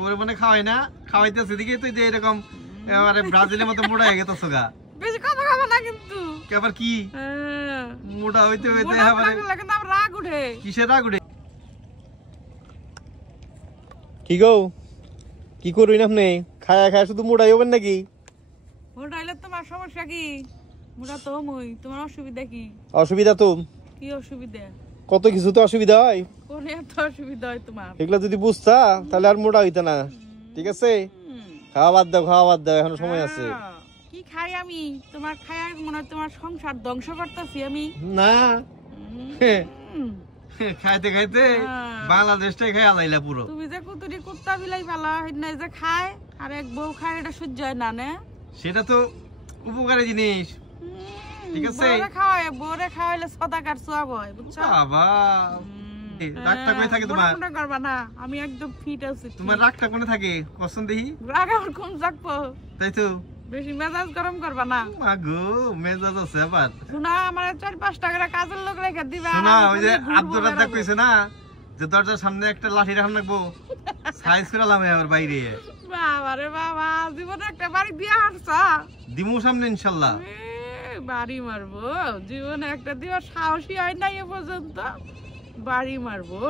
বউরে মনে খাওয়াই না, খাওয়াইতেছে দিকে তুই যে এরকম এবারে ব্রাজিলের মতো মোটা হয়ে গেছস গা। বেশি কথা খাবে না কিন্তু। আবার কি মোটা হইতে হইতে আবার কিন্তু আমার রাগ উঠে। কিসের রাগ উঠে? কি গো কি করুন আপনি? খায়া খায়া শুধু মোটাই হবেন নাকি? মোটাইলে তোমার সমস্যা কি? মোটা তো মই, তোমার অসুবিধা কি? অসুবিধা তো কি অসুবিধা? কত কিছু তো অসুবিধা হয়। কোন এত অসুবিধা হয় তোমার? এগুলা যদি বুঝতা তাহলে আর মোটা হইতা না। ঠিক আছে, খাওয়া বাদ দাও, খাওয়া বাদ দাও, এখনো সময় আছে। কি খাই আমি? তোমার খায়া মনে হয় তোমার সংসার ধ্বংস করতেছি আমি। না খাইতে খাইতে বাংলাদেশটাই খাই আলাইলা পুরো। তুমি যে কুতুরি কুত্তা বিলাই ফেলা নাই যে খায় আর এক বউ খায়, এটা সহ্য হয় না না? সেটা তো উপকারী জিনিস। ঠিক আছে, বউরে খাওয়াইলে সদাকার সওয়াব হয়, বুঝছো? বাবা রাগটা কোথায় থাকে তোমার? মনে করবা না, আমি একদম ফিট আছি। তোমার রাগটা কোনে থাকে কসম দেখি? রাগ আমার কোন জাগবো? তাই তো, বেশি মেজাজ গরম করবা না। মা গো মেজাজ আছে আবার। শোনা আমার 4-5 টাকা কাজের লোক রেখে দিবা। শোনা ওই যে আব্দুর রাজ্জাক কইছে না যে দরজার সামনে একটা লাঠি রাখা লাগবো, সাইজ করে লামে আবার বাইরে। বাবা রে বাবা, জীবনে একটা বাড়ি দিয়া হাঁটছ? দিমু সামনে ইনশাআল্লাহ। বাড়ি মারবো? জীবনে একটা দিবার সাহসী হয় নাই এ পর্যন্ত। বাড়ি মারবো?